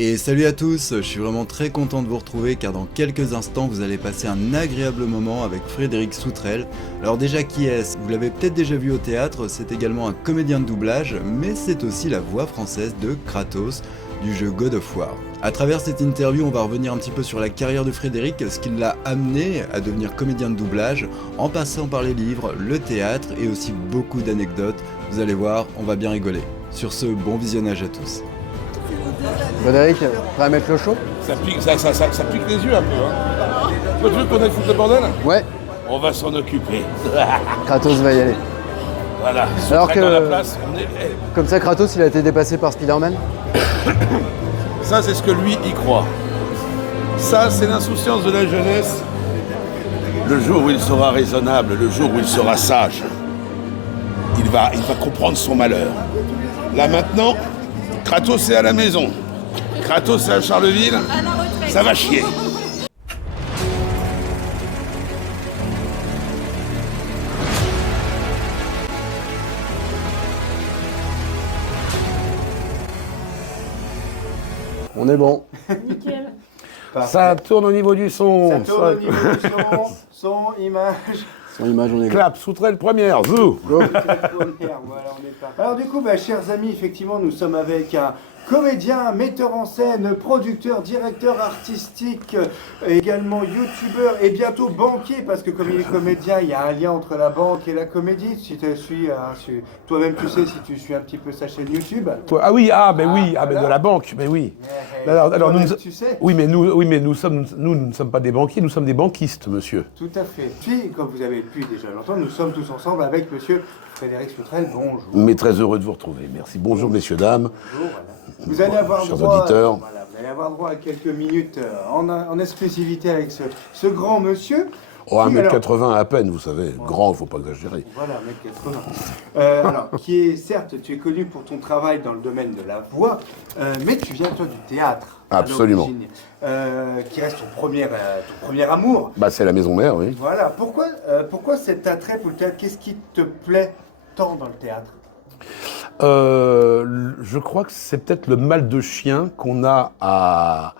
Et salut à tous, je suis vraiment très content de vous retrouver car dans quelques instants vous allez passer un agréable moment avec Frédéric Soutrel. Alors déjà qui est-ce? Vous l'avez peut-être déjà vu au théâtre, c'est également un comédien de doublage, mais c'est aussi la voix française de Kratos du jeu God of War. À travers cette interview, on va revenir un petit peu sur la carrière de Frédéric, ce qui l'a amené à devenir comédien de doublage, en passant par les livres, le théâtre et aussi beaucoup d'anecdotes. Vous allez voir, on va bien rigoler. Sur ce, bon visionnage à tous. Frédéric, prêt à mettre le chaud? Ça pique les yeux un peu. Hein. Toi, tu veux qu'on aille foutre le bordel? Ouais, On va s'en occuper. Kratos va y aller. Voilà. Alors que- Dans la place, Comme ça, Kratos, il a été dépassé par Spider-Man? Ça, c'est ce que lui y croit. Ça, c'est l'insouciance de la jeunesse. Le jour où il sera raisonnable, le jour où il sera sage, il va comprendre son malheur. Là maintenant, Kratos est à la maison. Kratos est à Charleville. Ça va chier. On est bon. Nickel. Ça tourne au niveau du son. Ça tourne au niveau du son, image. Son image, on est bon. Clap, Soutrel première, zou. Voilà, on est parti. Alors du coup, chers amis, effectivement, nous sommes avec un comédien, metteur en scène, producteur, directeur artistique, également youtubeur et bientôt banquier, parce que comme il est comédien, il y a un lien entre la banque et la comédie. Si tu suis, toi-même tu sais si tu suis un petit peu sa chaîne YouTube. Ah oui, mais voilà. de la banque, mais oui. Alors, Toi-même, nous, tu sais. oui, mais nous ne sommes pas des banquiers, nous sommes des banquistes, monsieur. Tout à fait. Puis, comme vous avez pu déjà l'entendre, nous sommes tous ensemble avec monsieur Frédéric Soutrel. Bonjour. Mais très heureux de vous retrouver. Merci. Bonjour, messieurs, dames. Bonjour, voilà. Vous allez avoir Chers droit, auditeurs. voilà, vous allez avoir droit à quelques minutes en exclusivité avec ce grand monsieur. Oh, Qui, 1m80 à peine, vous savez. Grand, il ne faut pas exagérer. Voilà, 1m80. Alors, qui est, certes, tu es connu pour ton travail dans le domaine de la voix, mais tu viens, toi, du théâtre. à Absolument. l'origine, qui reste ton premier amour. Bah, c'est la maison mère, oui. Voilà. Pourquoi cet attrait pour le théâtre? Qu'est-ce qui te plaît tant dans le théâtre? Je crois que c'est peut-être le mal de chien qu'on a à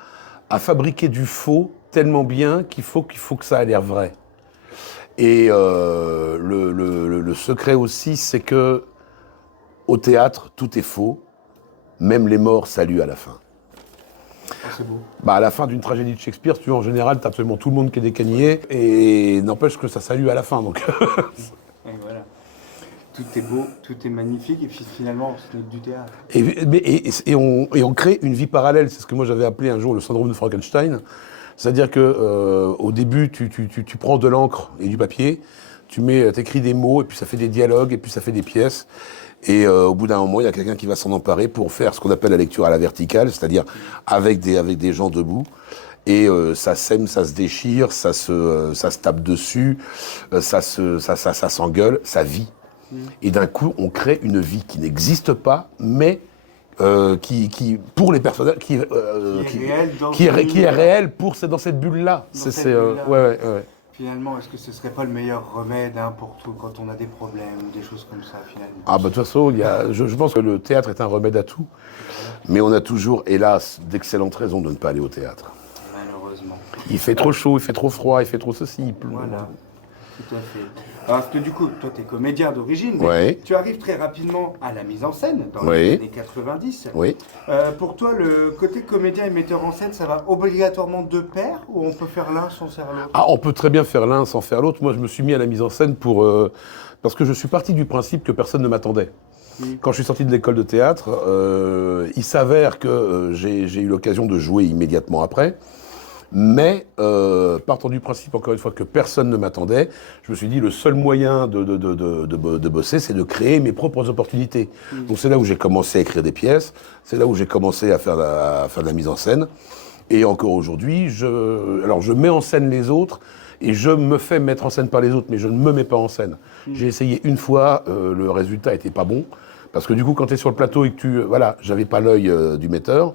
fabriquer du faux tellement bien qu'il faut que ça ait l'air vrai. Et le secret aussi, c'est que au théâtre, tout est faux, même les morts saluent à la fin. Oh, c'est beau. Bah, à la fin d'une tragédie de Shakespeare, tu vois, en général, t'as absolument tout le monde qui est décagné, et n'empêche que ça salue à la fin. Donc. Et voilà. Tout est beau, tout est magnifique, et puis finalement, ce n'est que du théâtre. Et on crée une vie parallèle. C'est ce que moi j'avais appelé un jour le syndrome de Frankenstein. C'est-à-dire que au début, tu prends de l'encre et du papier, t'écris des mots, et puis ça fait des dialogues, et puis ça fait des pièces. Et au bout d'un moment, il y a quelqu'un qui va s'en emparer pour faire ce qu'on appelle la lecture à la verticale, c'est-à-dire avec des gens debout. Et ça sème, ça se déchire, ça se tape dessus, ça s'engueule, ça vit. Et d'un coup, on crée une vie qui n'existe pas, mais qui pour les personnages, qui est réelle dans cette bulle-là. Ouais. Finalement, est-ce que ce serait pas le meilleur remède pour tout quand on a des problèmes ou des choses comme ça, finalement? Ah bah de toute façon, je pense que le théâtre est un remède à tout, mais on a toujours, hélas, d'excellentes raisons de ne pas aller au théâtre. Malheureusement. Il fait trop chaud, il fait trop froid, il fait trop ceci, il pleut. Voilà, tout à fait. Parce que du coup, toi, tu es comédien d'origine, mais Ouais. tu arrives très rapidement à la mise en scène dans Oui. les années 90. Oui. Pour toi, le côté comédien et metteur en scène, ça va obligatoirement de pair ou on peut faire l'un sans faire l'autre? Ah, on peut très bien faire l'un sans faire l'autre. Moi, je me suis mis à la mise en scène parce que je suis parti du principe que personne ne m'attendait. Quand je suis sorti de l'école de théâtre, il s'avère que j'ai eu l'occasion de jouer immédiatement après. Mais partant du principe, encore une fois, que personne ne m'attendait, je me suis dit le seul moyen de bosser, c'est de créer mes propres opportunités. Donc c'est là où j'ai commencé à écrire des pièces, c'est là où j'ai commencé à faire de la mise en scène. Et encore aujourd'hui, je mets en scène les autres et je me fais mettre en scène par les autres, mais je ne me mets pas en scène. J'ai essayé une fois, le résultat n'était pas bon, parce que du coup, quand tu es sur le plateau et que j'avais pas l'œil du metteur.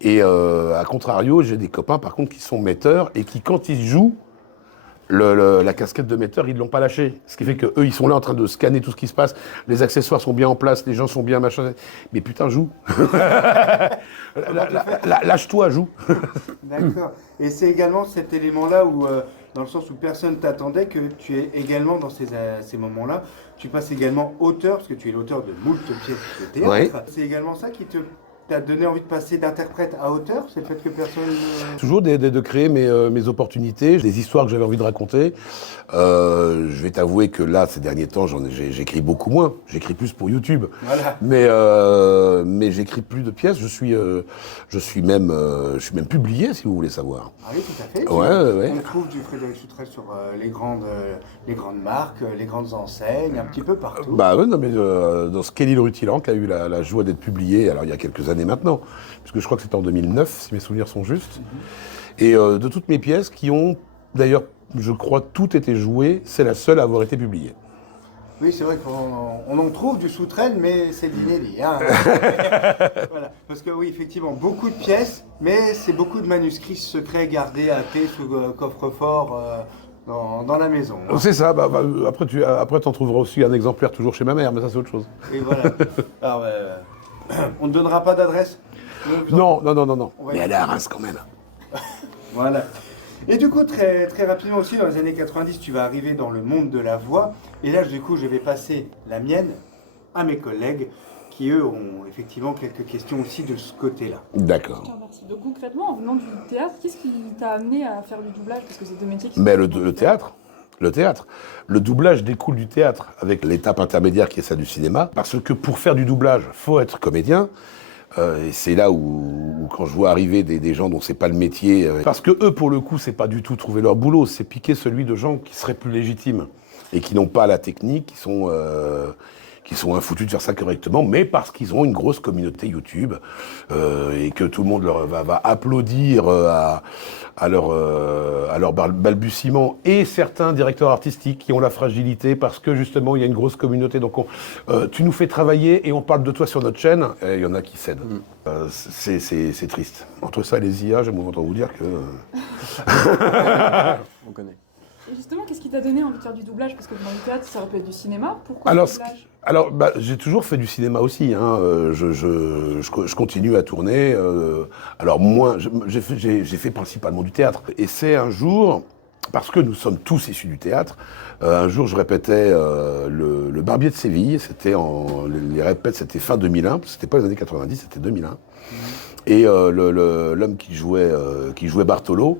Et à contrario, j'ai des copains par contre qui sont metteurs et qui, quand ils jouent, la casquette de metteur, ils ne l'ont pas lâchée. Ce qui fait qu'eux, ils sont là en train de scanner tout ce qui se passe. Les accessoires sont bien en place, les gens sont bien machin. Mais putain, joue. Lâche-toi, joue. D'accord. Et c'est également cet élément-là où, dans le sens où personne t'attendait, que tu es également dans ces moments-là. Tu passes également auteur, parce que tu es l'auteur de moult pièces de théâtre. Oui. C'est également ça qui t'a donné envie de passer d'interprète à auteur, c'est le fait que personne... Toujours de créer mes opportunités, des histoires que j'avais envie de raconter. Je vais t'avouer que là, ces derniers temps, j'écris beaucoup moins. J'écris plus pour YouTube. Voilà. Mais j'écris plus de pièces. Je suis même publié, si vous voulez savoir. Ah oui, tout à fait. Ouais. On trouve du Frédéric Soutrel sur les grandes marques, les grandes enseignes, un petit peu partout. Bah ouais, non, mais dans Skelly le Rutilant, qui a eu la joie d'être publié, alors il y a quelques années maintenant, puisque je crois que c'était en 2009, si mes souvenirs sont justes. Et de toutes mes pièces, qui ont d'ailleurs, je crois, toutes été jouées, c'est la seule à avoir été publiée. Oui, c'est vrai qu'on en trouve du Soutrel, mais c'est de l'inédit. Hein. Voilà. Parce que oui, effectivement, beaucoup de pièces, mais c'est beaucoup de manuscrits secrets gardés à thé sous coffre-fort dans la maison. Hein. C'est ça, après t'en trouveras aussi un exemplaire toujours chez ma mère, mais ça c'est autre chose. Et voilà. Alors, on ne donnera pas d'adresse. Non. Mais elle est à Reims quand même. Voilà. Et du coup, très, très rapidement aussi, dans les années 90, tu vas arriver dans le monde de la voix. Et là, du coup, je vais passer la mienne à mes collègues qui, eux, ont effectivement quelques questions aussi de ce côté-là. D'accord. Je te remercie. Donc concrètement, en venant du théâtre, qu'est-ce qui t'a amené à faire du doublage? Parce que c'est deux métiers qui Mais sont le théâtre. Le théâtre. Le doublage découle du théâtre, avec l'étape intermédiaire qui est celle du cinéma. Parce que pour faire du doublage, il faut être comédien. Et c'est là où quand je vois arriver des gens dont c'est pas le métier, parce que eux, pour le coup, c'est pas du tout trouver leur boulot, c'est piquer celui de gens qui seraient plus légitimes et qui n'ont pas la technique, qui sont infoutus de faire ça correctement, mais parce qu'ils ont une grosse communauté YouTube et que tout le monde va applaudir à leur balbutiement, et certains directeurs artistiques qui ont la fragilité parce que justement il y a une grosse communauté, donc tu nous fais travailler et on parle de toi sur notre chaîne, et il y en a qui cèdent. C'est triste. Entre ça et les IA, j'aime autant vous dire que... On connaît. Et justement, qu'est-ce qui t'a donné envie de faire du doublage? Parce que dans le théâtre, ça aurait pu être du cinéma. Pourquoi du doublage? Alors, j'ai toujours fait du cinéma aussi. Hein. Je continue à tourner. Alors, moins, j'ai fait principalement du théâtre. Et c'est un jour, parce que nous sommes tous issus du théâtre, un jour, je répétais le Barbier de Séville. Les répètes, c'était fin 2001. C'était pas les années 90, c'était 2001. Et l'homme qui jouait Bartolo,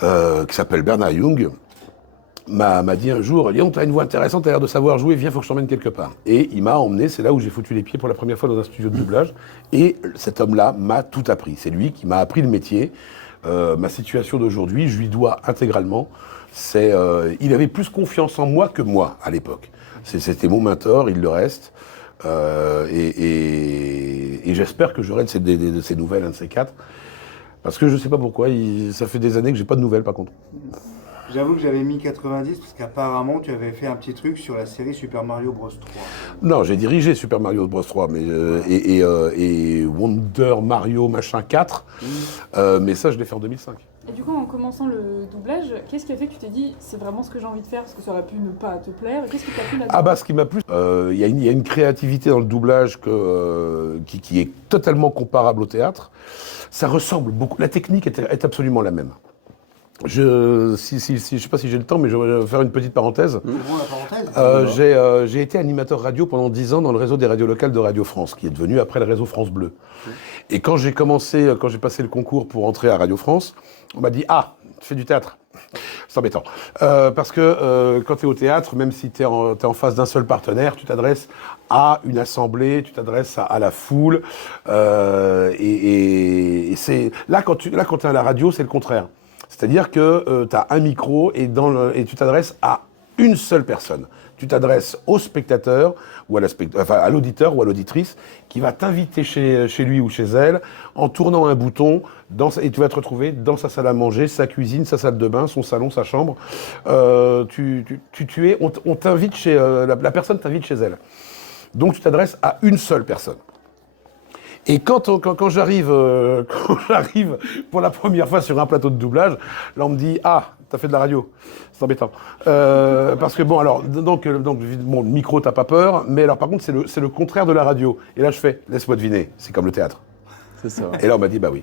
qui s'appelle Bernard Young, m'a dit un jour, Léon, t'as une voix intéressante, t'as l'air de savoir jouer, viens, faut que je t'emmène quelque part. Et il m'a emmené, c'est là où j'ai foutu les pieds pour la première fois dans un studio de doublage, et cet homme-là m'a tout appris. C'est lui qui m'a appris le métier. Ma situation d'aujourd'hui, je lui dois intégralement. Il avait plus confiance en moi que moi, à l'époque. C'était mon mentor, il le reste. Et j'espère que j'aurai de ces nouvelles, un de ces quatre. Parce que je sais pas pourquoi, ça fait des années que j'ai pas de nouvelles par contre. J'avoue que j'avais mis 90 parce qu'apparemment tu avais fait un petit truc sur la série Super Mario Bros 3. Non, j'ai dirigé Super Mario Bros 3 mais, et Wonder Mario machin 4, mais ça je l'ai fait en 2005. Et du coup, en commençant le doublage, qu'est-ce qui a fait que tu t'es dit c'est vraiment ce que j'ai envie de faire? Parce que ça aurait pu ne pas te plaire. Qu'est-ce qui t'a plu là-dedans? Ce qui m'a plu, il y a une créativité dans le doublage qui est totalement comparable au théâtre. Ça ressemble beaucoup. La technique est absolument la même. Je sais pas si j'ai le temps, mais je vais faire une petite parenthèse. J'ai été animateur radio pendant 10 ans dans le réseau des radios locales de Radio France, qui est devenu après le réseau France Bleu. Et quand j'ai passé le concours pour entrer à Radio France, on m'a dit « Ah, tu fais du théâtre ». C'est embêtant. Parce que quand tu es au théâtre, même si tu es en face d'un seul partenaire, tu t'adresses à une assemblée, tu t'adresses à la foule. Et c'est là, quand tu es à la radio, c'est le contraire. C'est-à-dire que tu as un micro et tu t'adresses à une seule personne. Tu t'adresses au spectateur ou à l'auditeur ou à l'auditrice qui va t'inviter chez lui ou chez elle en tournant un bouton et tu vas te retrouver dans sa salle à manger, sa cuisine, sa salle de bain, son salon, sa chambre. On t'invite la personne t'invite chez elle. Donc tu t'adresses à une seule personne. Et quand j'arrive pour la première fois sur un plateau de doublage, là on me dit « Ah, t'as fait de la radio. C'est embêtant. Parce que bon, alors, donc bon, le micro, t'as pas peur, mais alors par contre, c'est le contraire de la radio. Et là, je fais, laisse-moi deviner, c'est comme le théâtre. C'est ça. Et là, on m'a dit, bah oui.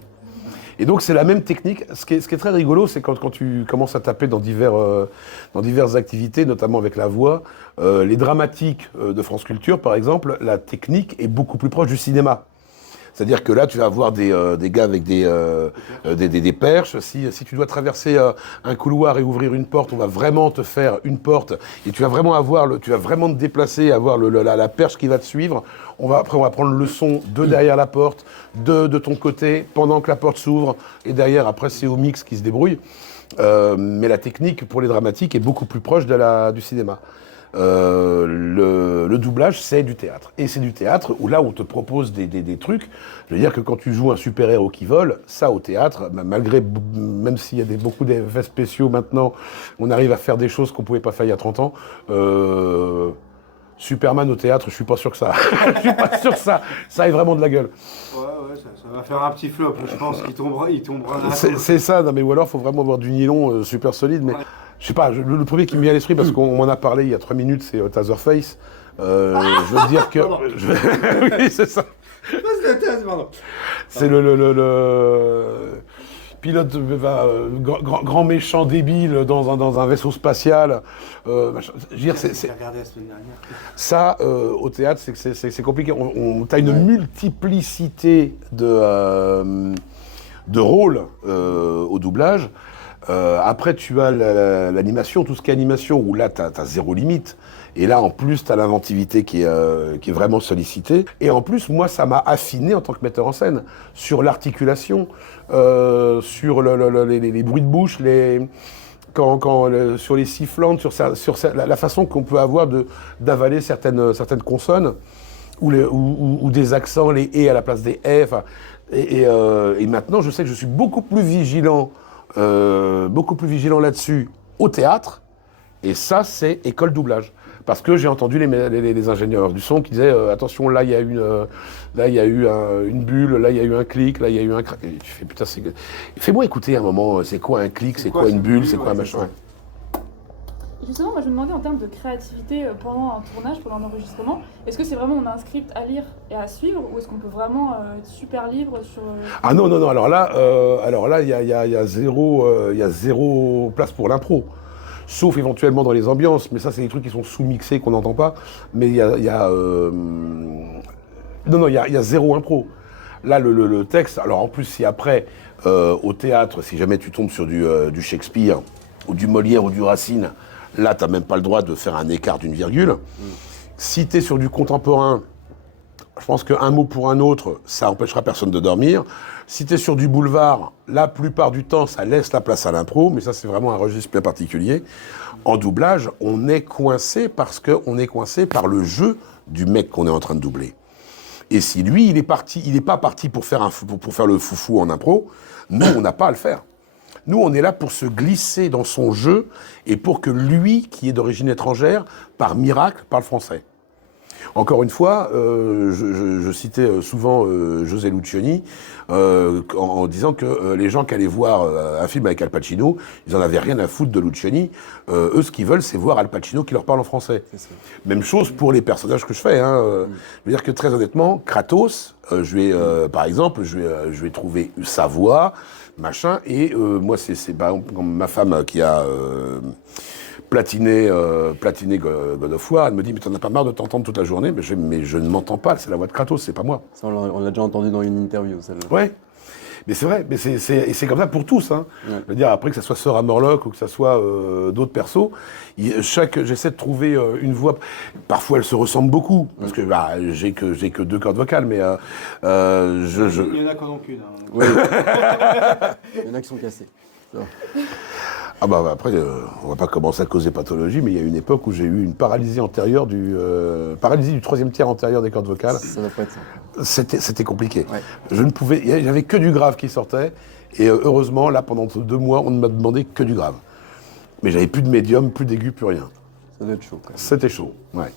Et donc, c'est la même technique. Ce qui est très rigolo, c'est quand tu commences à taper dans diverses activités, notamment avec la voix, les dramatiques de France Culture, par exemple, la technique est beaucoup plus proche du cinéma. C'est-à-dire que là, tu vas avoir des gars avec des perches. Si tu dois traverser un couloir et ouvrir une porte, on va vraiment te faire une porte. Et tu vas vraiment te déplacer, avoir la perche qui va te suivre. Après, on va prendre le son de derrière la porte, de ton côté, pendant que la porte s'ouvre. Et derrière, après, c'est au mix qui se débrouille. Mais la technique pour les dramatiques est beaucoup plus proche du cinéma. Le doublage, c'est du théâtre. Et c'est du théâtre où là, on te propose des trucs. Je veux dire que quand tu joues un super-héros qui vole, ça, au théâtre, même s'il y a beaucoup d'effets spéciaux maintenant, on arrive à faire des choses qu'on pouvait pas faire il y a 30 ans. Superman au théâtre, je suis pas sûr que ça. Je suis pas sûr que ça ait vraiment de la gueule. Ouais, ça va faire un petit flop, je pense qu'il tombera là. C'est ça, non, mais ou alors, il faut vraiment avoir du nylon super solide. Mais je sais pas, le premier qui me vient à l'esprit, parce qu'on m'en a parlé il y a 3 minutes, c'est Taserface. Je veux dire que. Oui, c'est ça. C'est le pilote grand méchant débile dans un vaisseau spatial. Je veux dire, J'ai regardé la semaine dernière. ça, au théâtre, c'est compliqué. T'as une multiplicité de rôles au doublage. Après, tu as l'animation, tout ce qui est animation, où là, t'as zéro limite. Et là, en plus, t'as l'inventivité qui est vraiment sollicitée. Et en plus, moi, ça m'a affiné en tant que metteur en scène sur l'articulation, sur les bruits de bouche, sur les sifflantes, sur la façon qu'on peut avoir d'avaler certaines consonnes ou des accents, les « et » à la place des « f ». Et maintenant, je sais que je suis beaucoup plus vigilant là-dessus au théâtre. Et ça, c'est école doublage. Parce que j'ai entendu les ingénieurs du son qui disaient attention, là il y a eu une bulle, là il y a eu un clic, là il y a eu un crack. Et tu fais putain, fais-moi écouter un moment, c'est quoi un clic, c'est quoi une bulle, c'est quoi un machin. Justement, moi je me demandais en termes de créativité pendant un tournage, pendant un enregistrement, est-ce que c'est vraiment on a un script à lire et à suivre, ou est-ce qu'on peut vraiment être super libre sur... Ah non, alors là il y a zéro place pour l'impro. Sauf éventuellement dans les ambiances, mais ça c'est des trucs qui sont sous-mixés, qu'on n'entend pas. Mais il y a zéro impro. Là, le texte, alors en plus, si après, au théâtre, si jamais tu tombes sur du Shakespeare, ou du Molière, ou du Racine, là, t'as même pas le droit de faire un écart d'une virgule. Si t'es sur du contemporain, je pense qu'un mot pour un autre, ça empêchera personne de dormir. Si t'es sur du boulevard, la plupart du temps, ça laisse la place à l'impro, mais ça, c'est vraiment un registre bien particulier. En doublage, on est coincé parce qu'on est coincé par le jeu du mec qu'on est en train de doubler. Et si lui, il est pas parti pour faire le foufou en impro, nous, on n'a pas à le faire. Nous, on est là pour se glisser dans son jeu et pour que lui, qui est d'origine étrangère, par miracle, parle français. Encore une fois, je citais souvent José Luciani en disant que les gens qui allaient voir un film avec Al Pacino, ils en avaient rien à foutre de Luciani. Eux, ce qu'ils veulent, c'est voir Al Pacino qui leur parle en français. Même chose pour les personnages que je fais. Je veux dire que très honnêtement, Kratos, par exemple, je vais trouver sa voix, machin, et moi, c'est par exemple ma femme qui a... platiné God of War, elle me dit « mais t'en as pas marre de t'entendre toute la journée ?» mais je ne m'entends pas, c'est la voix de Kratos, c'est pas moi. Ça, on l'a déjà entendu dans une interview, celle-là. Ouais, mais c'est vrai, mais c'est comme ça pour tous. Hein. Ouais. Je veux dire, après que ça soit Sora Morlock ou que ça soit d'autres persos, j'essaie de trouver une voix. Parfois, elle se ressemble beaucoup, parce que j'ai que 2 cordes vocales, mais Il y en a qu'en ont qu'une. Hein. Ouais. Il y en a qui sont cassés. Ah bah après, on va pas commencer à causer pathologie, mais il y a une époque où j'ai eu une paralysie antérieure paralysie du 3e tiers antérieur des cordes vocales. Ça doit pas être ça. C'était compliqué. Ouais. Il y avait que du grave qui sortait, et heureusement, là, pendant 2 mois, on ne m'a demandé que du grave. Mais j'avais plus de médium, plus d'aigu, plus rien. Ça doit être chaud, quand même. C'était chaud, ouais.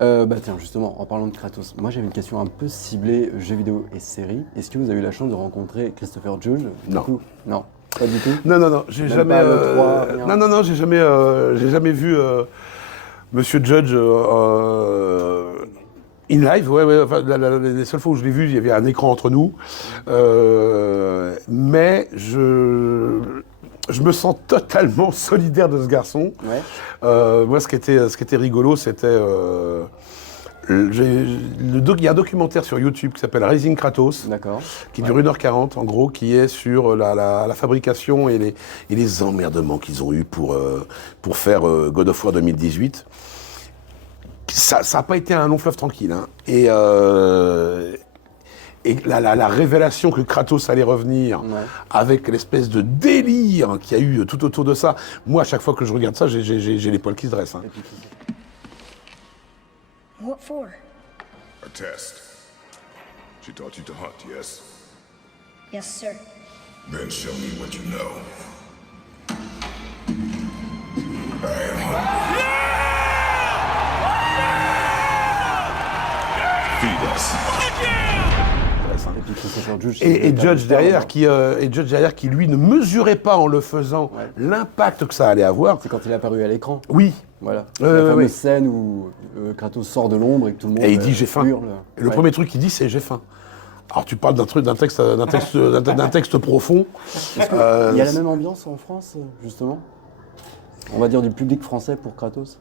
Tiens, justement, en parlant de Kratos, moi j'avais une question un peu ciblée jeux vidéo et séries. Est-ce que vous avez eu la chance de rencontrer Christopher Judge ? Non. Non. Pas du tout. Non, j'ai Même jamais. pas le 3, rien. Non, j'ai jamais vu Monsieur Judge in live. Ouais. Enfin, les seules fois où je l'ai vu, il y avait un écran entre nous. Mais je me sens totalement solidaire de ce garçon. Ouais. Moi, ce qui était rigolo, c'était. Il y a un documentaire sur YouTube qui s'appelle Raising Kratos, D'accord. qui dure 1h40 en gros, qui est sur la fabrication et les emmerdements qu'ils ont eu pour faire God of War 2018. Ça n'a pas été un long fleuve tranquille. Hein. Et la révélation que Kratos allait revenir, Ouais. avec l'espèce de délire qu'il y a eu tout autour de ça, moi à chaque fois que je regarde ça, j'ai les poils qui se dressent. Hein. Et puis, qui c'est ? What for? A test. She taught you to hunt, yes? Yes, sir. Then show me what you know. I am hungry. Feed us. Et puis Christopher Judge. Et Judge derrière qui lui ne mesurait pas en le faisant Ouais. l'impact que ça allait avoir. C'est quand il est apparu à l'écran. Oui. Voilà. Ouais, La ouais, fameuse ouais. scène où Kratos sort de l'ombre et que tout le monde Et il dit j'ai faim. hurle. Et le Ouais. premier truc qu'il dit c'est j'ai faim. Alors tu parles d'un texte profond. Il y a la même ambiance en France, justement. On va dire du public français pour Kratos.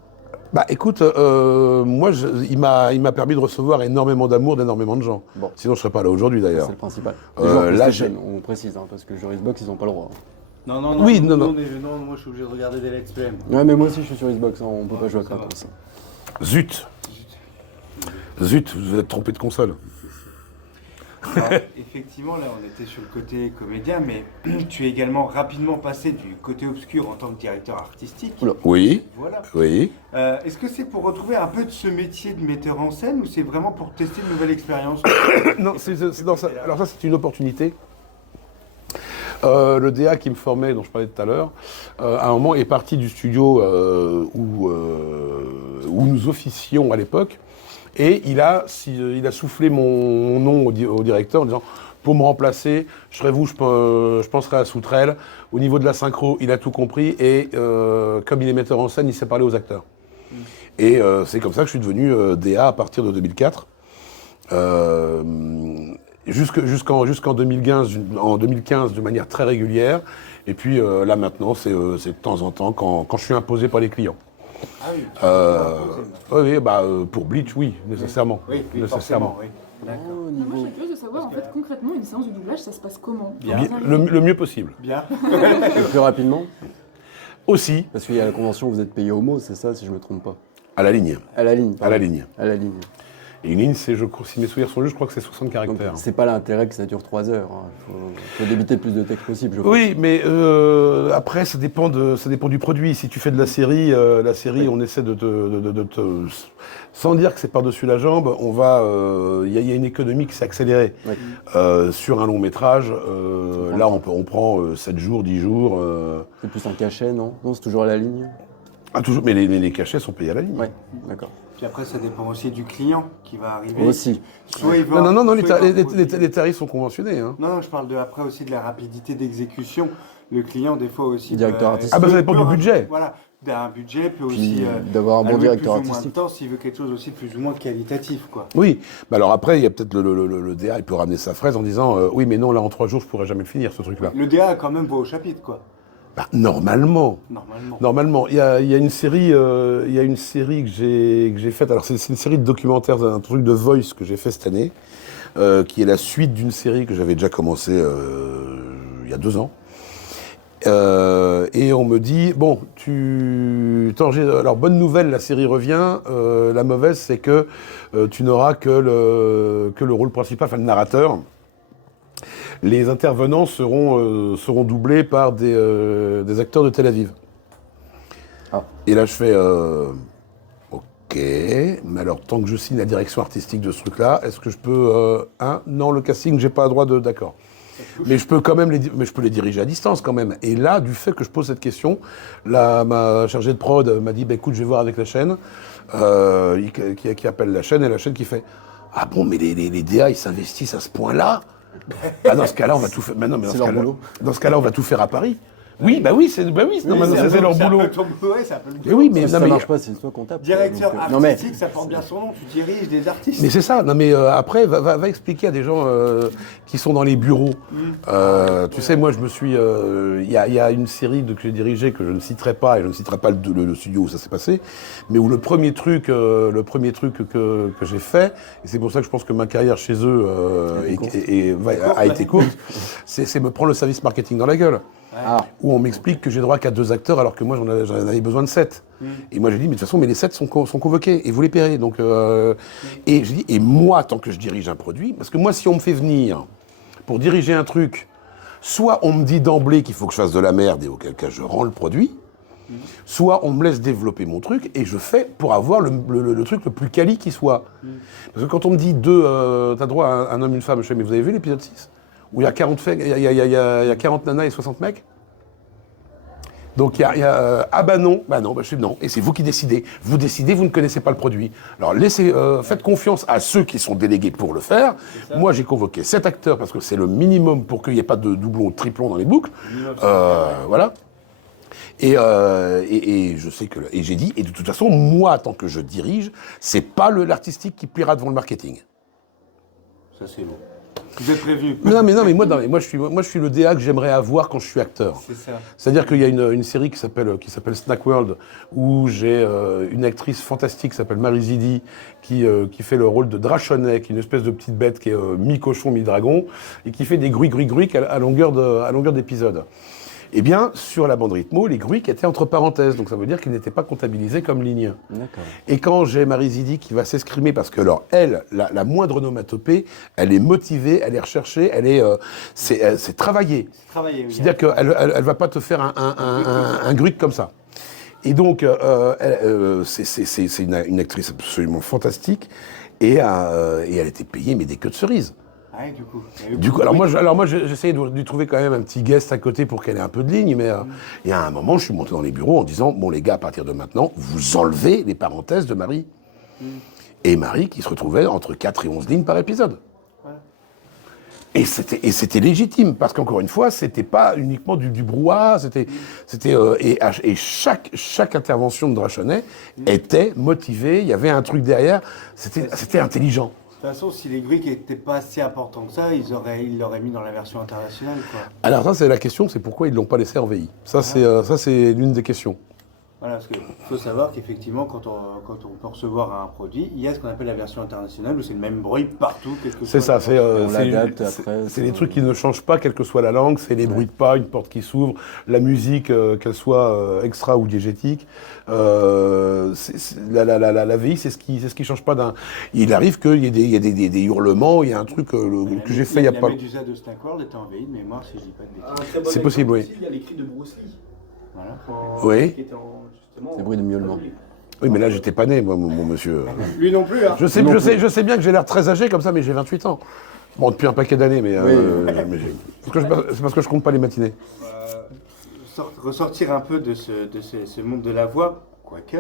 Bah écoute, moi il m'a permis de recevoir énormément d'amour d'énormément de gens. Bon. Sinon je serais pas là aujourd'hui C'est d'ailleurs. le principal. Euh, Les joueurs là, PlayStation, on précise, hein, parce que Xbox, ils n'ont pas le droit. Non, Oui, non. non, moi je suis obligé de regarder des let's play. Ouais, mais moi aussi, je suis sur Xbox, hein, on peut pas jouer à ça va. Kratos. Zut, vous êtes trompé de console. Alors, effectivement, là, on était sur le côté comédien, mais tu es également rapidement passé du côté obscur en tant que directeur artistique. Oula. Oui, Voilà. oui. Est-ce que c'est pour retrouver un peu de ce métier de metteur en scène ou c'est vraiment pour tester une nouvelle expérience? Non, alors ça c'est une opportunité. Le DA qui me formait, dont je parlais tout à l'heure, à un moment est parti du studio où nous officions à l'époque, et il a soufflé mon nom au directeur en disant pour me remplacer, je serai vous, je penserai à Soutrel. Au niveau de la synchro, il a tout compris, et comme il est metteur en scène, il sait parler aux acteurs. Et c'est comme ça que je suis devenu DA à partir de 2004. Jusqu'en 2015, en 2015 de manière très régulière. Et puis là maintenant, c'est de temps en temps quand je suis imposé par les clients. Ah oui, tu peux Oui, pour Bleach, oui, nécessairement. oui, nécessairement. forcément, oui. D'accord. Au Moi, je niveau... suis curieuse de savoir, en fait, concrètement, une séance de doublage, ça se passe comment? Bien. Bien, le mieux possible. Bien. Le plus rapidement, Aussi, parce qu'il y a la convention, vous êtes payé au mot, c'est ça, si je me trompe pas. à la ligne. À la ligne. À la ligne. À la ligne. Et une ligne, c'est, si mes souvenirs sont justes, je crois que c'est 60 Donc, caractères. c'est pas l'intérêt que ça dure 3 heures. Il faut débiter le plus de texte possible, je pense. Oui, mais après, ça dépend du produit. Si tu fais de la série, on essaie de te... Sans dire que c'est par-dessus la jambe, on va... Il y a une économie qui s'est accélérée. Ouais. Sur un long métrage, là, on prend 7 jours, 10 jours... C'est plus un cachet, non? Non, c'est toujours à la ligne? toujours, mais les cachets sont payés à la ligne. Ouais, d'accord. Puis après, ça dépend aussi du client qui va arriver. Aussi. Soit il va, Non, les, soit il va les tarifs sont conventionnés. Hein. Non, je parle après aussi de la rapidité d'exécution. Le client, des fois aussi. Le directeur artistique. Ah bah ça dépend du budget. Voilà, d'un budget peut Puis aussi d'avoir un bon allouer directeur plus ou moins de artistique. temps s'il veut quelque chose aussi de plus ou moins qualitatif, quoi. Oui, bah alors après, il y a peut-être le DA, il peut ramener sa fraise en disant oui, mais non, là en 3 jours, je pourrais jamais le finir ce truc-là. Le DA a quand même voix au chapitre, quoi. Bah, normalement. Normalement. Il y a une série, que j'ai faite. Alors c'est une série de documentaires, un truc de Voice que j'ai fait cette année, qui est la suite d'une série que j'avais déjà commencé il y a 2 ans. Et on me dit bon, alors bonne nouvelle, la série revient. La mauvaise, c'est que tu n'auras que le rôle principal, enfin le narrateur. Les intervenants seront doublés par des acteurs de Tel Aviv. Ah. Et là, je fais ok, mais alors tant que je signe la direction artistique de ce truc-là, est-ce que je peux non, le casting, j'ai pas le droit de d'accord. Mais je peux quand même les diriger à distance quand même. Et là, du fait que je pose cette question, ma chargée de prod m'a dit bah, écoute, je vais voir avec la chaîne, qui appelle la chaîne, et la chaîne qui fait ah bon, mais les DA ils s'investissent à ce point-là. Ah, dans ce cas-là, on va tout faire. Mais non, mais C'est leur boulot. dans ce cas-là, on va tout faire à Paris. Oui, bah oui, c'est leur boulot. C'est un peu le Mais oui, mais Si non, ça mais marche pas, c'est toi comptable. Directeur Donc, artistique, ça porte bien son nom, tu diriges des artistes. Mais c'est ça, non mais après, va expliquer à des gens qui sont dans les bureaux. Tu sais, moi je me suis... Il y a une série que j'ai dirigée que je ne citerai pas, et je ne citerai pas le studio où ça s'est passé, mais où le premier truc que j'ai fait, et c'est pour ça que je pense que ma carrière chez eux a été courte, c'est me prendre le service marketing dans la gueule. Ah. Où on m'explique que j'ai droit qu'à 2 acteurs alors que moi j'en avais besoin de 7. Et moi j'ai dit, mais de toute façon, les 7 sont convoqués et vous les paierez. Donc, et j'ai dit, et moi, tant que je dirige un produit, parce que moi, si on me fait venir pour diriger un truc, soit on me dit d'emblée qu'il faut que je fasse de la merde et auquel cas je rends le produit, soit on me laisse développer mon truc et je fais pour avoir le truc le plus quali qui soit. Parce que quand on me dit t'as droit à un homme, une femme, je fais, mais vous avez vu l'épisode 6 où il y a 40 nanas et 60 mecs. Donc il y a ah bah non, je suis non. Et c'est vous qui décidez. Vous décidez, vous ne connaissez pas le produit. Alors faites confiance à ceux qui sont délégués pour le faire. Moi j'ai convoqué 7 acteurs parce que c'est le minimum pour qu'il n'y ait pas de doublons ou de triplons dans les boucles. Voilà. Et je sais que et j'ai dit, et de toute façon moi tant que je dirige, c'est pas l'artistique qui pliera devant le marketing. Ça c'est bon. Vous êtes prévenu. Non mais moi je suis le DA que j'aimerais avoir quand je suis acteur. C'est ça. C'est-à-dire qu'il y a une série qui s'appelle Snack World où j'ai une actrice fantastique qui s'appelle Marie Zidi qui fait le rôle de Drachonnet, qui est une espèce de petite bête qui est mi-cochon, mi-dragon et qui fait des gruic à longueur d'épisode. Eh bien, sur la bande rythmo, les gruics étaient entre parenthèses, donc ça veut dire qu'ils n'étaient pas comptabilisés comme lignes. D'accord. Et quand j'ai Marie Zidi qui va s'escrimer, parce que alors elle, la moindre onomatopée, elle est motivée, elle est recherchée, c'est travaillé. Oui. C'est-à-dire qu'elle va pas te faire un gruic comme ça. Et donc, c'est une actrice absolument fantastique, et elle était payée mais des queues de cerises. Ouais, du coup, alors moi, j'essayais de lui trouver quand même un petit guest à côté pour qu'elle ait un peu de ligne, mais il y a un moment, je suis monté dans les bureaux en disant, bon les gars, à partir de maintenant, vous enlevez les parenthèses de Marie. Et Marie qui se retrouvait entre 4 et 11 lignes par épisode. Ouais. Et c'était légitime, parce qu'encore une fois, c'était pas uniquement du brouhaha, et chaque intervention de Drachonnet était motivée, il y avait un truc derrière, c'était intelligent. De toute façon, si les Greeks n'étaient pas si importants que ça, ils l'auraient mis dans la version internationale, quoi. Alors ça, c'est la question, c'est pourquoi ils ne l'ont pas laissé en VI. Ça, c'est l'une des questions. Voilà, parce qu'il faut savoir qu'effectivement, quand on peut recevoir un produit, il y a ce qu'on appelle la version internationale, où c'est le même bruit partout, quel que soit. C'est ça, on l'adapte après. C'est les trucs qui ne changent pas, quelle que soit la langue, c'est les bruits de pas, une porte qui s'ouvre, la musique, qu'elle soit extra ou diégétique. La VI, c'est ce qui change pas d'un... Il arrive qu'il y ait des hurlements, il y a un truc que j'ai fait il y a pas... La Médusa de Snack World était en VI de mémoire, si je dis pas de bêtises. C'est possible, oui. Il y a les cris de Bruce Lee. Voilà. Oui. Qui était justement, Des bruits de miaulement. Oui, mais là, j'étais pas né, moi, mon monsieur. Lui non plus, hein. Je sais bien que j'ai l'air très âgé comme ça, mais j'ai 28 ans. Bon, depuis un paquet d'années, mais... c'est parce que je compte pas les matinées. Ressortir un peu de ce monde de la voix, quoique.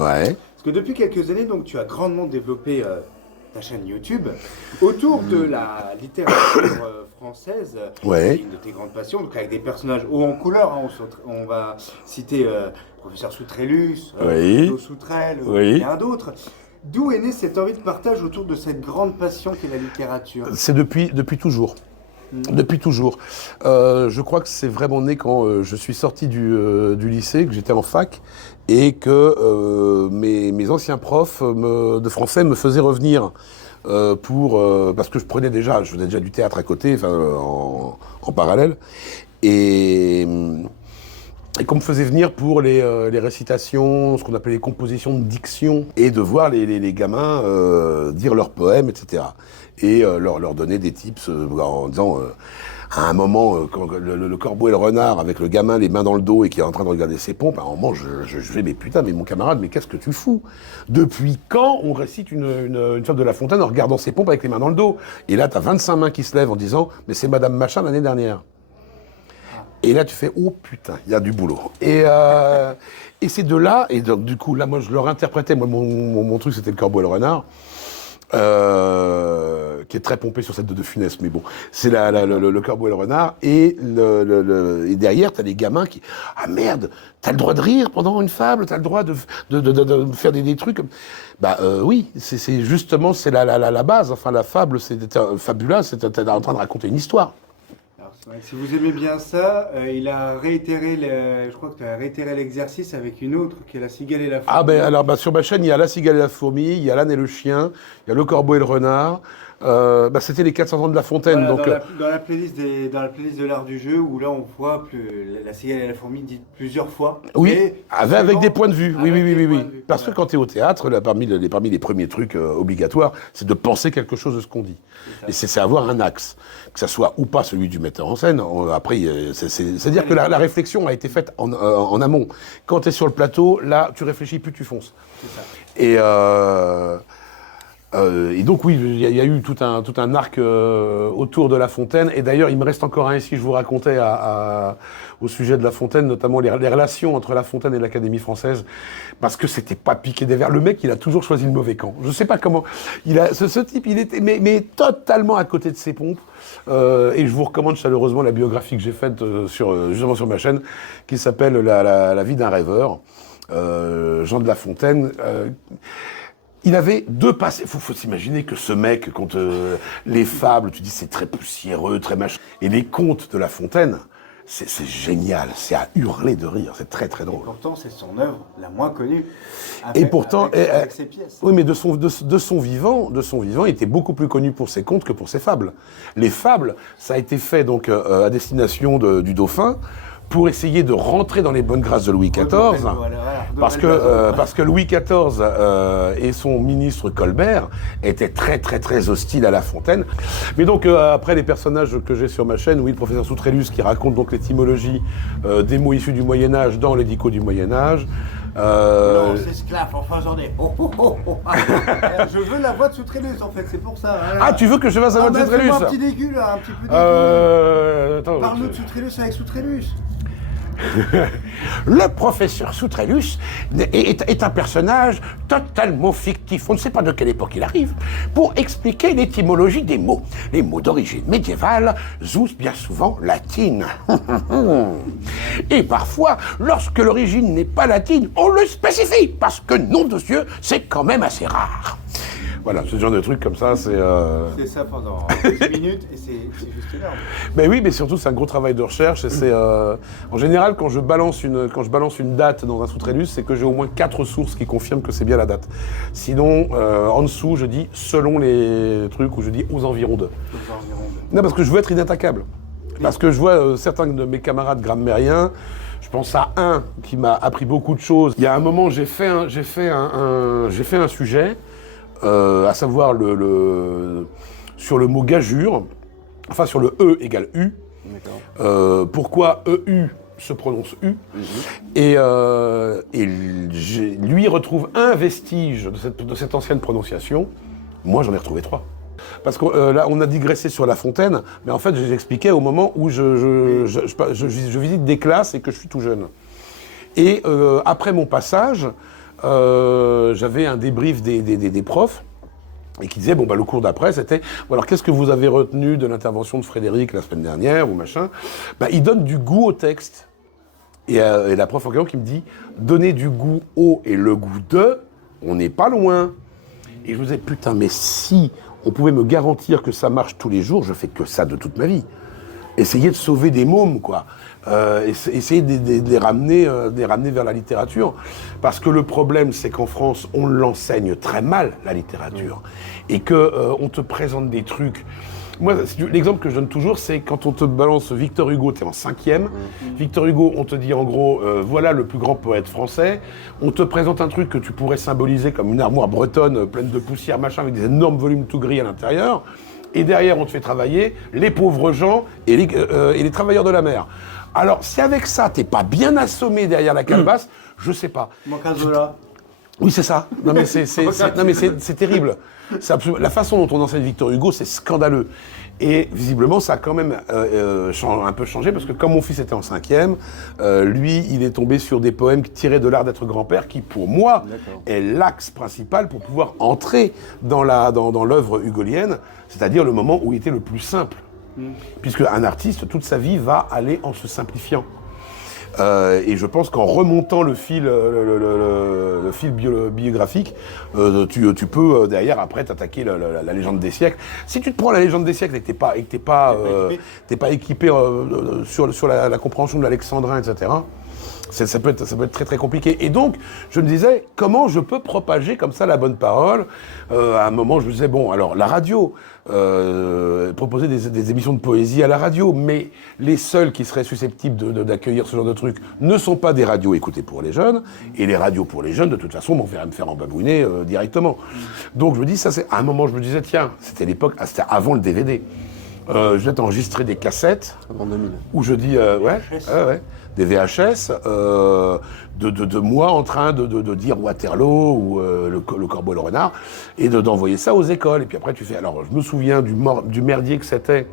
Ouais. Parce que depuis quelques années, donc, tu as grandement développé ta chaîne YouTube autour de la littérature française. Ouais. C'est une de tes grandes passions, donc avec des personnages hauts en couleur. Hein, on va citer Professeur Soutrellus, Claude Soutrel, et un d'autres. D'où est née cette envie de partage autour de cette grande passion qu'est la littérature? C'est depuis toujours. Depuis toujours. Je crois que c'est vraiment né quand je suis sorti du lycée, que j'étais en fac, et que mes anciens profs de français me faisaient revenir parce que je faisais déjà du théâtre à côté, en parallèle, et qu'on me faisait venir pour les récitations, ce qu'on appelait les compositions de diction, et de voir les gamins dire leurs poèmes, etc. Et leur donner des tips en disant, à un moment, quand le corbeau et le renard, avec le gamin les mains dans le dos et qui est en train de regarder ses pompes, à un moment, je vais, mais putain, mais mon camarade, mais qu'est-ce que tu fous? Depuis quand on récite une fable de La Fontaine en regardant ses pompes avec les mains dans le dos? Et là, t'as 25 mains qui se lèvent en disant, mais c'est Madame Machin l'année dernière. Et là, tu fais, oh putain, il y a du boulot. Et c'est de là, et donc, du coup, là, moi, je leur interprétais, moi, mon truc, c'était le corbeau et le renard. qui est très pompé sur celle de Funès, mais bon, c'est le corbeau et le renard, et derrière, t'as les gamins qui, ah merde, t'as le droit de rire pendant une fable, t'as le droit de faire des trucs comme... oui, c'est justement, c'est la base, enfin la fable, Fabula, c'était en train de raconter une histoire. Si vous aimez bien ça, il a réitéré, je crois que tu as réitéré l'exercice avec une autre, qui est la cigale et la fourmi. Alors sur ma chaîne, il y a la cigale et la fourmi, il y a l'âne et le chien, il y a le corbeau et le renard. C'était les 400 ans de La Fontaine. Voilà, donc, dans la playlist de l'art du jeu, où là on voit la cigale et la fourmi dit plusieurs fois. Oui, avec des points de vue. Oui. Parce que voilà. quand tu es au théâtre, là, parmi les premiers trucs obligatoires, c'est de penser quelque chose de ce qu'on dit. Et c'est avoir un axe, que ça soit ou pas celui du metteur en scène. Après, c'est-à-dire que la réflexion a été faite en amont. Quand tu es sur le plateau, là, tu réfléchis plus, tu fonces. C'est ça. Et donc oui, il y a eu tout un arc autour de La Fontaine. Et d'ailleurs, il me reste encore un ici, je vous racontais au sujet de La Fontaine, notamment les relations entre La Fontaine et l'Académie française, parce que c'était pas piqué des verres. Le mec, il a toujours choisi le mauvais camp. Je sais pas comment. Ce type, il était mais totalement à côté de ses pompes. Et je vous recommande chaleureusement la biographie que j'ai faite justement sur ma chaîne, qui s'appelle La vie d'un rêveur, Jean de La Fontaine. Il avait 2 passés. Faut s'imaginer que ce mec, quand les fables, tu dis c'est très poussiéreux, très machin. Et les contes de La Fontaine, c'est génial, c'est à hurler de rire, c'est très très drôle. Et pourtant, c'est son œuvre la moins connue. Et pourtant, avec ses pièces. Oui, mais de son vivant, il était beaucoup plus connu pour ses contes que pour ses fables. Les fables, ça a été fait donc à destination du Dauphin, pour essayer de rentrer dans les bonnes grâces de Louis XIV, parce que Louis XIV et son ministre Colbert étaient très très très hostiles à La Fontaine. Mais donc après les personnages que j'ai sur ma chaîne, oui, le professeur Soutrellus qui raconte donc l'étymologie des mots issus du Moyen-Âge dans l'édico du Moyen-Âge. Non, c'est esclave, enfin j'en ai. Je veux la voix de Soutrellus en fait, c'est pour ça. Ah, tu veux que je fasse la voix de Soutrellus? Fais-moi un petit début là, un petit peu début. Parle-nous de Soutrellus avec Soutrellus. Le professeur Soutrellus est un personnage totalement fictif. On ne sait pas de quelle époque il arrive. Pour expliquer l'étymologie des mots. Les mots d'origine médiévale, tous bien souvent latine. Et parfois, lorsque l'origine n'est pas latine, on le spécifie, parce que, nom de Dieu, c'est quand même assez rare. Voilà, ce genre de trucs comme ça, c'est... C'est ça pendant 10 minutes et c'est juste énorme. Mais oui, mais surtout, c'est un gros travail de recherche et c'est... en général, quand je balance une date dans un Soutrellus, c'est que j'ai au moins 4 sources qui confirment que c'est bien la date. Sinon, en dessous, je dis selon les trucs, ou je dis aux environs de. Non, parce que je veux être inattaquable. Parce que je vois certains de mes camarades grammairiens, je pense à un qui m'a appris beaucoup de choses. Il y a un moment, j'ai fait un sujet... à savoir sur le mot gageure, enfin sur le E égale U, pourquoi EU se prononce U, et lui retrouve un vestige de cette ancienne prononciation, moi j'en ai retrouvé 3. Parce que là, on a digressé sur La Fontaine, mais en fait, j'expliquais au moment où je visite des classes et que je suis tout jeune. Et après mon passage, j'avais un débrief des profs et qui disaient, le cours d'après, c'était, alors qu'est-ce que vous avez retenu de l'intervention de Frédéric la semaine dernière ou machin? Il donne du goût au texte. Et la prof en question qui me dit, donner du goût au et le goût de, on n'est pas loin. Et je me disais, putain, mais si on pouvait me garantir que ça marche tous les jours, je fais que ça de toute ma vie. Essayer de sauver des mômes, quoi. Essayer de les ramener vers la littérature. Parce que le problème, c'est qu'en France, on l'enseigne très mal, la littérature. Et qu'on te présente des trucs... Moi, l'exemple que je donne toujours, c'est quand on te balance Victor Hugo, t'es en 5e. Victor Hugo, on te dit en gros, voilà le plus grand poète français. On te présente un truc que tu pourrais symboliser comme une armoire bretonne pleine de poussière, machin, avec des énormes volumes tout gris à l'intérieur. Et derrière, on te fait travailler les pauvres gens et les travailleurs de la mer. Alors, si avec ça, t'es pas bien assommé derrière la calebasse, je sais pas. Manque un Zola. Oui, c'est ça. Non, mais c'est terrible. La façon dont on enseigne Victor Hugo, c'est scandaleux. Et visiblement, ça a quand même un peu changé, parce que comme mon fils était en 5e, lui, il est tombé sur des poèmes tirés de l'art d'être grand-père, qui, pour moi, est l'axe principal pour pouvoir entrer dans l'œuvre hugolienne, c'est-à-dire le moment où il était le plus simple. Puisque un artiste, toute sa vie, va aller en se simplifiant. Et je pense qu'en remontant le fil biographique, tu peux derrière après t'attaquer la légende des siècles. Si tu te prends la légende des siècles et que t'es pas équipé sur la compréhension de l'alexandrin, etc., ça peut être très très compliqué. Et donc, je me disais, comment je peux propager comme ça la bonne parole ? À un moment, je me disais, bon, alors la radio, proposer des émissions de poésie à la radio, mais les seuls qui seraient susceptibles d'accueillir ce genre de truc ne sont pas des radios écoutées pour les jeunes, et les radios pour les jeunes, de toute façon, vont me faire embabouiner directement. Donc je me dis, à un moment, je me disais, tiens, c'était l'époque, c'était avant le DVD. Je vais t'enregistrer des cassettes. Avant 2000. Où je dis, des VHS, de moi en train de dire Waterloo ou le Corbeau et le Renard, et d'envoyer ça aux écoles. Et puis après, tu fais. Alors, je me souviens du merdier que c'était.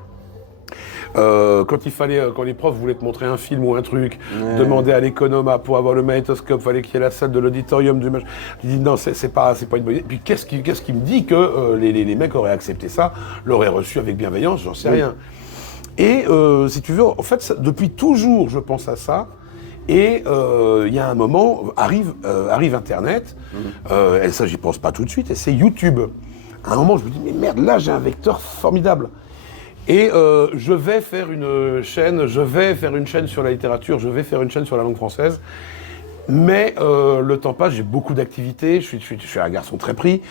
Quand les profs voulaient te montrer un film ou un truc, demander à l'économa pour avoir le magnétoscope, fallait qu'il y ait la salle de l'auditorium du match. Je dis non, c'est pas une bonne idée. Puis qu'est-ce qui me dit que les mecs auraient accepté ça, l'auraient reçu avec bienveillance, j'en sais rien. Et si tu veux, en fait, depuis toujours, je pense à ça. Et il y a un moment, arrive Internet, et ça, j'y pense pas tout de suite, et c'est YouTube. À un moment, je me dis, mais merde, là, j'ai un vecteur formidable. Et je vais faire une chaîne sur la littérature, je vais faire une chaîne sur la langue française. Mais le temps passe, j'ai beaucoup d'activités, je suis un garçon très pris.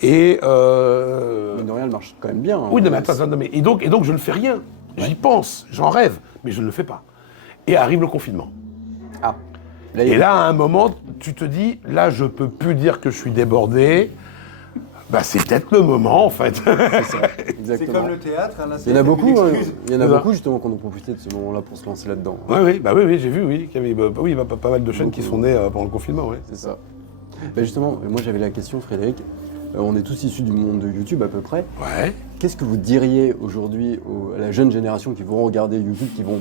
Et mine de rien, elle marche quand même bien. Oui, non, mais attends, et donc je ne fais rien. J'y pense, j'en rêve, mais je ne le fais pas. Et arrive le confinement. Ah. Et là, à un moment, tu te dis, là, je peux plus dire que je suis débordé. Bah, c'est peut-être le moment, en fait. C'est ça, exactement. C'est comme le théâtre. Hein, là, il y en a beaucoup, beaucoup justement, qui ont profité de ce moment-là pour se lancer là-dedans. Oui, j'ai vu, qu'il y avait pas mal de chaînes qui sont nées pendant le confinement. Ouais. C'est ça. Bah justement, moi j'avais la question, Frédéric. On est tous issus du monde de YouTube à peu près. Ouais. Qu'est-ce que vous diriez aujourd'hui à la jeune génération qui vont regarder YouTube, qui vont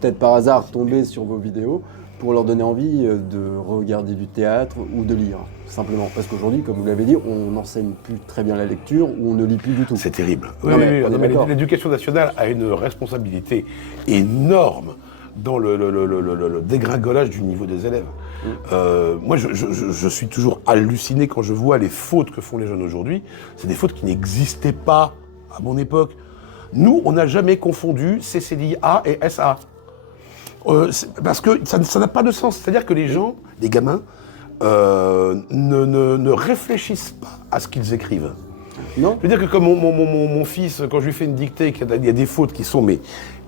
peut-être par hasard tomber sur vos vidéos, pour leur donner envie de regarder du théâtre ou de lire, simplement. Parce qu'aujourd'hui, comme vous l'avez dit, on n'enseigne plus très bien la lecture ou on ne lit plus du tout. C'est terrible. Oui, mais l'éducation nationale a une responsabilité énorme dans le dégringolage du niveau des élèves. Moi, je suis toujours halluciné quand je vois les fautes que font les jeunes aujourd'hui. C'est des fautes qui n'existaient pas à mon époque. Nous, on n'a jamais confondu CCDA et SA. Parce que ça n'a pas de sens. C'est-à-dire que les gens, les gamins, ne réfléchissent pas à ce qu'ils écrivent. Non. Je veux dire que comme mon fils, quand je lui fais une dictée, il y a des fautes qui sont... Mais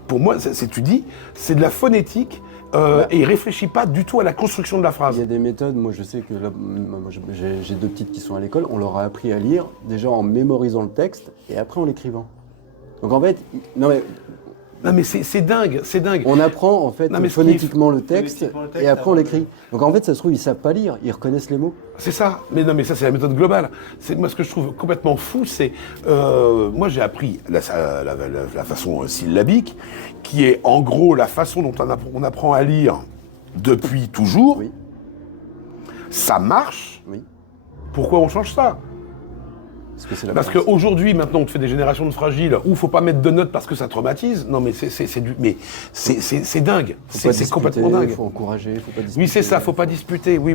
pour moi, tu dis, c'est de la phonétique et il ne réfléchit pas du tout à la construction de la phrase. Il y a des méthodes, moi je sais que là, j'ai 2 petites qui sont à l'école, on leur a appris à lire déjà en mémorisant le texte et après en l'écrivant. Donc en fait, non mais c'est dingue. On apprend en fait phonétiquement le texte et après on l'écrit. Donc en fait, ça se trouve, ils savent pas lire, ils reconnaissent les mots. C'est ça. Mais non, mais ça, c'est la méthode globale. Moi, ce que je trouve complètement fou, c'est... moi, j'ai appris la façon syllabique, qui est en gros la façon dont on apprend à lire depuis toujours. Oui. Ça marche. Oui. Pourquoi on change ça ? Parce qu'aujourd'hui, maintenant, on te fait des générations de fragiles où il ne faut pas mettre de notes parce que ça traumatise. Non, mais c'est dingue. C'est complètement dingue. Il faut encourager, il ne faut pas disputer. Oui, c'est ça, il ne faut pas disputer. Oui,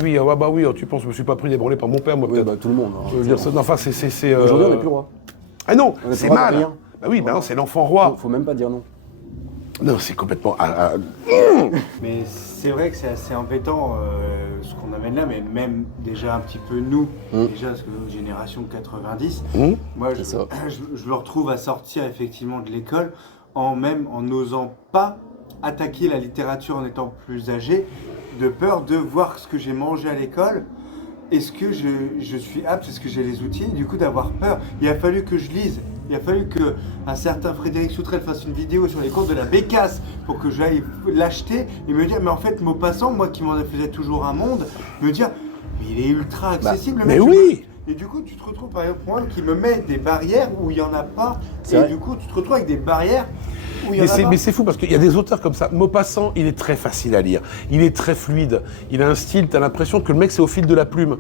tu penses que je ne me suis pas pris des branlés par mon père, moi, peut-être. Tout le monde. Je veux dire, enfin, c'est... Aujourd'hui, on n'est plus roi. Ah non, c'est mal. Bah oui, maintenant, c'est l'enfant roi. Il ne faut même pas dire non. Non, c'est complètement... Mais c'est vrai que c'est assez embêtant ce qu'on amène là, mais même déjà un petit peu nous, déjà parce que génération 90, moi je le retrouve à sortir effectivement de l'école en n'osant pas attaquer la littérature en étant plus âgé, de peur de voir ce que j'ai mangé à l'école. Est-ce que je suis apte, est-ce que j'ai les outils, du coup d'avoir peur. Il a fallu que je lise. Il a fallu qu'un certain Frédéric Soutrel fasse une vidéo sur les cours de la Bécasse pour que j'aille l'acheter et me dire, mais en fait, Maupassant, moi qui m'en faisais toujours un monde, me dire, Mais il est ultra accessible. le mais mec, oui. Et du coup, tu te retrouves par exemple moi qui me met des barrières où il n'y en a pas. C'est Et vrai. du coup, tu te retrouves avec des barrières où il y en a pas. Mais c'est fou parce qu'il y a des auteurs comme ça. Maupassant, il est très facile à lire. Il est très fluide. Il a un style, t'as l'impression que le mec c'est au fil de la plume.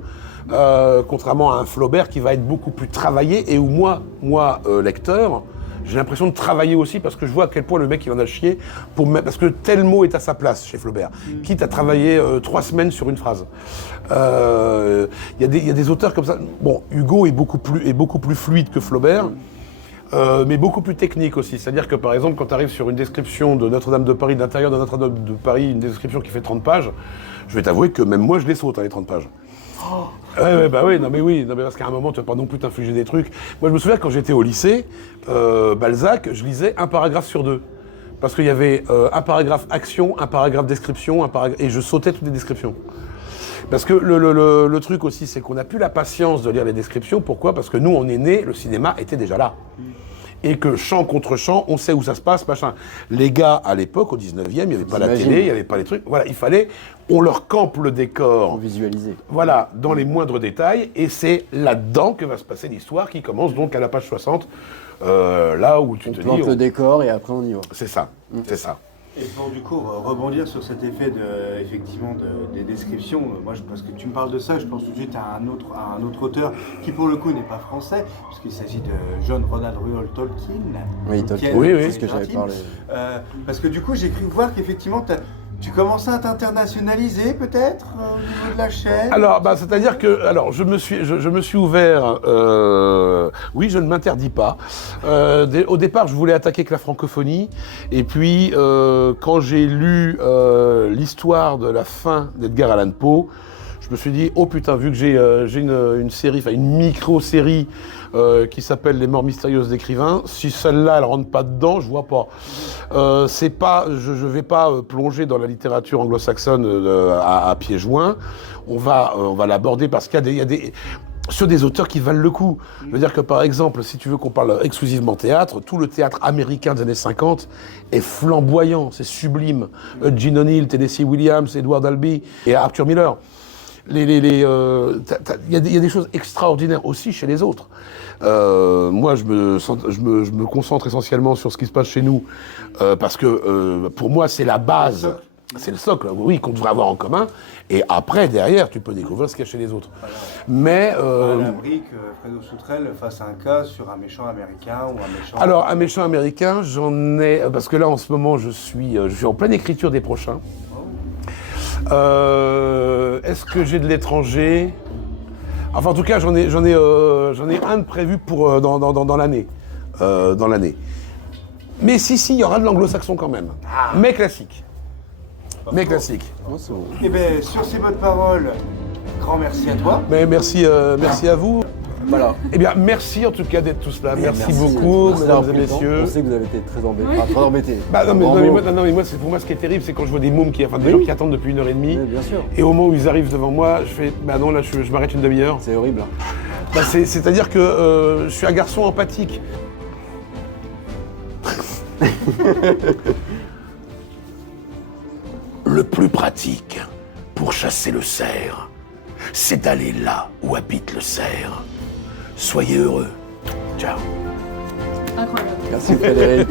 Contrairement à un Flaubert qui va être beaucoup plus travaillé et où moi, lecteur, j'ai l'impression de travailler aussi parce que je vois à quel point le mec il en a chié parce que tel mot est à sa place chez Flaubert, quitte à travailler 3 semaines sur une phrase. Il y a des auteurs comme ça. Bon, Hugo est beaucoup plus fluide que Flaubert. Mais beaucoup plus technique aussi. C'est-à-dire que par exemple, quand tu arrives sur une description de Notre-Dame de Paris, de l'intérieur de Notre-Dame de Paris, une description qui fait 30 pages, je vais t'avouer que même moi je les saute, les 30 pages. Non mais parce qu'à un moment tu vas pas non plus t'infliger des trucs. Moi je me souviens quand j'étais au lycée, Balzac, je lisais un paragraphe sur 2. Parce qu'il y avait un paragraphe action, un paragraphe description, et je sautais toutes les descriptions. Parce que le truc aussi, c'est qu'on n'a plus la patience de lire les descriptions. Pourquoi ? Parce que nous, on est nés, le cinéma était déjà là. Et que champ contre champ, on sait où ça se passe, machin. Les gars, à l'époque, au 19e, il n'y avait pas la télé, il n'y avait pas les trucs. Voilà, on leur campe le décor. Pour visualiser. Voilà, dans les moindres détails. Et c'est là-dedans que va se passer l'histoire qui commence donc à la page 60. Là où tu te dis... le décor et après on y va. C'est ça, c'est ça. Et pour du coup rebondir sur cet effet des descriptions, parce que tu me parles de ça, je pense tout de suite à un autre auteur qui pour le coup n'est pas français, puisqu'il s'agit de John Ronald Reuel Tolkien. Oui, Tolkien, Oui. c'est ce que j'avais parlé. Parce que du coup j'ai cru voir qu'effectivement tu commençais à t'internationaliser peut-être au niveau de la chaîne. Alors, c'est-à-dire que, je me suis ouvert. Oui, je ne m'interdis pas. Au départ, je voulais attaquer que la francophonie, et puis quand j'ai lu l'histoire de la fin d'Edgar Allan Poe, je me suis dit, oh putain, vu que j'ai une série, enfin une micro-série qui s'appelle Les morts mystérieuses d'écrivains, si celle-là elle rentre pas dedans, je vois pas. Je vais pas plonger dans la littérature anglo-saxonne à pieds joints. On va l'aborder parce qu'il y a des sur des auteurs qui valent le coup. Je veux dire que par exemple, si tu veux qu'on parle exclusivement théâtre, tout le théâtre américain des années 50 est flamboyant, c'est sublime. Gene O'Neill, Tennessee Williams, Edward Albee et Arthur Miller. Il y a des choses extraordinaires aussi chez les autres. Moi, je me concentre essentiellement sur ce qui se passe chez nous, parce que pour moi, c'est la base, c'est le socle, oui, qu'on devrait avoir en commun. Et après, derrière, tu peux découvrir ce qu'il y a chez les autres. Mais la brique, Fredo Soutrel face à un cas sur un méchant américain ou un méchant. Alors, un méchant américain, j'en ai, parce que là, en ce moment, je suis en pleine écriture des prochains. Est-ce que j'ai de l'étranger ? Enfin, en tout cas, j'en ai un de prévu pour dans l'année, Mais si, il y aura de l'anglo-saxon quand même, mais classique. Eh bien, sur ces bonnes paroles, grand merci à toi. Mais merci à vous. Voilà. Eh bien, merci en tout cas d'être tous là. Merci beaucoup, Merci d'avoir mesdames et pris le temps. messieurs. On sait que vous avez été très embêtés. Non, mais moi, pour moi, ce qui est terrible, c'est quand je vois des mômes des gens qui attendent depuis 1h30. Oui, bien sûr. Et au moment où ils arrivent devant moi, je fais, non, là, je m'arrête une demi-heure. C'est horrible. C'est-à-dire que je suis un garçon empathique. Le plus pratique pour chasser le cerf, c'est d'aller là où habite le cerf. Soyez heureux. Ciao. Incroyable. Merci Frédéric.